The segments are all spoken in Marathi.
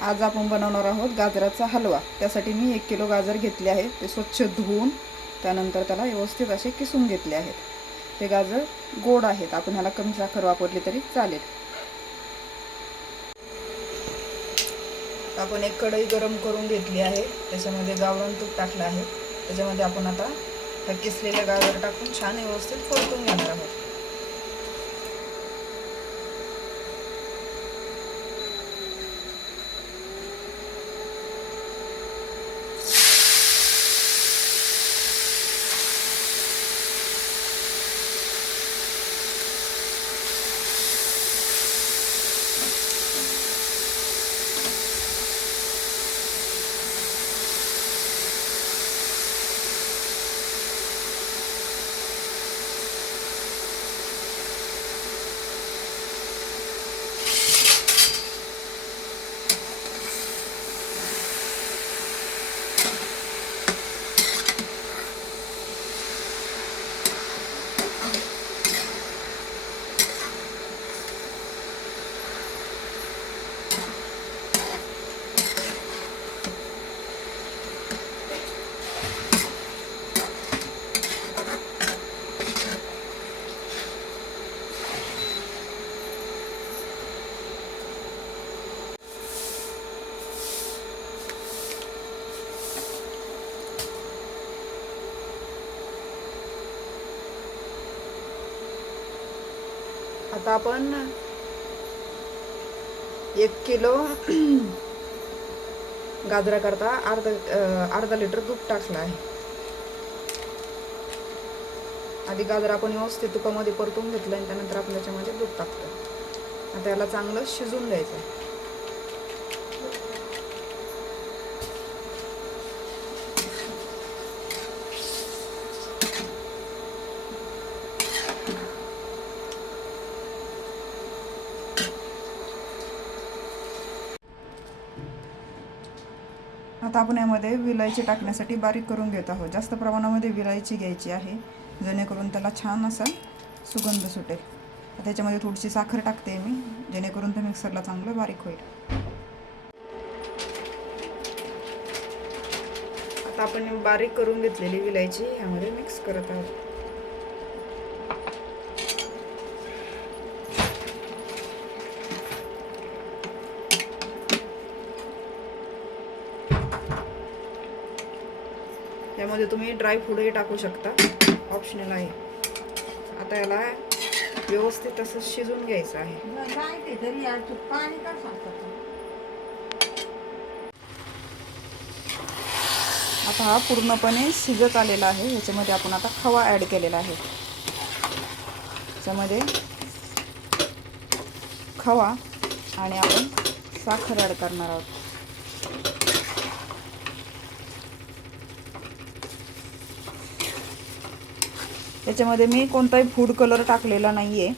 आज आपण बनवणार आहोत गाजराचा हलवा। त्यासाठी मी 1 किलो गाजर घेतले आहे। ते स्वच्छ धुवून त्यानंतर त्याला व्यवस्थित असे किसून घेतले आहेत। हे गाजर गोड आहेत, आपण ह्याला कमी साखर वापरली तरी चालेल। आपण एक कढई गरम करून घेतली आहे, त्याच्यामध्ये गावरान तूप टाकलं आहे। त्याच्यामध्ये आपण आता हा किसलेला गाजर टाकून छान व्यवस्थित परतून घेणार आहोत। आता आपण 1 किलो गाजराकरता अर्धा लिटर दूध टाकलं आहे। आधी गाजर आपण व्यवस्थित तुपामध्ये परतून घेतलं आणि त्यानंतर आपण त्याच्यामध्ये दूध टाकतो। आता याला चांगलं शिजून द्यायचं आहे। आता आपण यामध्ये विलायची टाकण्यासाठी बारीक करून घेत आहोत। जास्त प्रमाणामध्ये विलायची घ्यायची आहे, जेणेकरून त्याला छान असा सुगंध सुटेल। त्याच्यामध्ये थोडीशी साखर टाकते मी, जेणेकरून ते मिक्सरला चांगलं बारीक होईल। आता आपण बारीक करून घेतलेली विलायची ह्यामध्ये मिक्स करत आहोत। यामध्ये तुम्ही ड्राय फ्रूटही टाकू शकता, ऑप्शनल आहे। आता याला व्यवस्थित असं शिजून घ्यायचं आहे। आता हा पूर्णपणे शिजत आलेला आहे। ह्याच्यामध्ये आपण आता खवा ॲड केलेला आहे। त्याच्यामध्ये खवा आणि आपण साखर ॲड करणार आहोत। याच्यामध्ये मी कोणताही फूड कलर टाकलेला नाही आहे,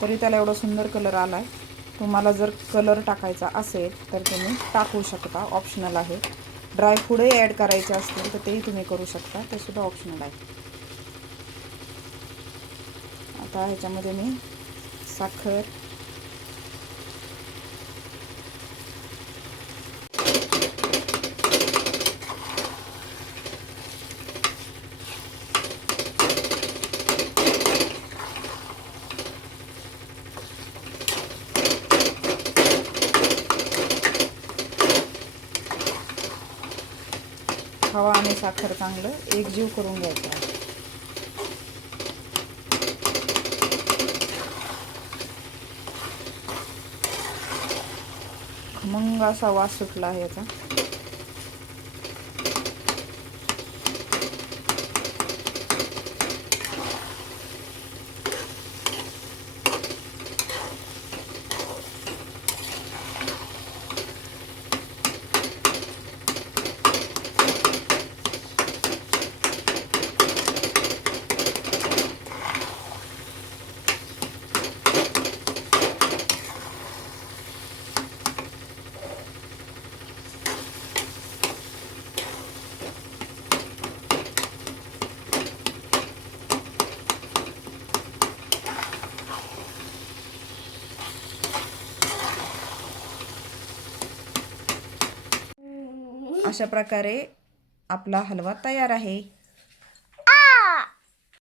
तरी त्याला एवढा सुंदर कलर आला आहे। तुम्हाला जर कलर टाकायचा असेल तर तुम्ही टाकू शकता, ऑप्शनल आहे। ड्रायफ्रूटही ॲड करायचे असतील तर तेही तुम्ही करू शकता, ते सुद्धा ऑप्शनल आहे। आता ह्याच्यामध्ये मी साखर, खवा आणि साखर चांगलं एकजीव करून घ्यायचं आहे। खमंग असा वास सुटला आहे याचा। अशा प्रकारे आपला हलवा तयार आहे.